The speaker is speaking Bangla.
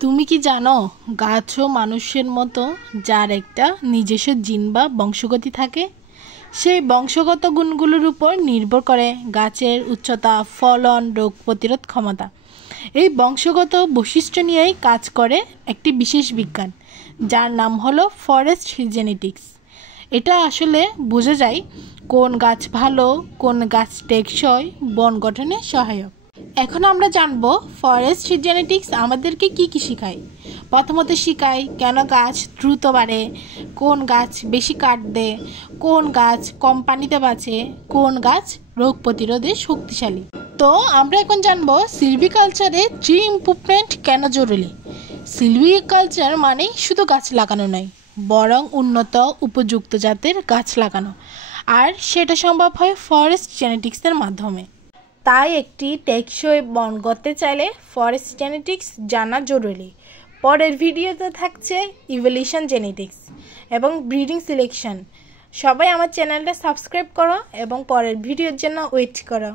তুমি কি জানো গাছও মানুষের মতো যার একটা নিজস্ব জিন বা বংশগতি থাকে। সেই বংশগত গুণগুলোর উপর নির্ভর করে গাছের উচ্চতা, ফলন, রোগ প্রতিরোধ ক্ষমতা। এই বংশগত বৈশিষ্ট্য নিয়েই কাজ করে একটি বিশেষ বিজ্ঞান, যার নাম হলো ফরেস্ট জেনেটিক্স। এটা আসলে বোঝা যায় কোন গাছ ভালো, কোন গাছ টেকসই, বন গঠনে সহায়ক। এখন আমরা জানব ফরেস্ট জেনেটিক্স আমাদেরকে কি কি শেখায়। প্রথমত শেখায় কেন গাছ দ্রুত বাড়ে, কোন গাছ বেশি কাঠ দেয়, কোন গাছ কম পানিতে বাঁচে, কোন গাছ রোগ প্রতিরোধে শক্তিশালী। তো আমরা এখন জানব সিলভিকালচারে ট্রি ইমপ্রুভমেন্ট কেন জরুরি। সিলভিকালচার মানে শুধু গাছ লাগানো নয়, বরং উন্নত উপযুক্ত জাতের গাছ লাগানো, আর সেটা সম্ভব হয় ফরেস্ট জেনেটিক্সের মাধ্যমে। তাই একটি টেকসই বন গড়তে চাইলে ফরেস্ট জেনেটিক্স জানা জরুরি। পরের ভিডিওতে থাকছে ইভলিউশন জেনেটিক্স এবং ব্রিডিং সিলেকশন। সবাই আমার চ্যানেলটা সাবস্ক্রাইব করো এবং পরের ভিডিওর জন্য ওয়েট করো।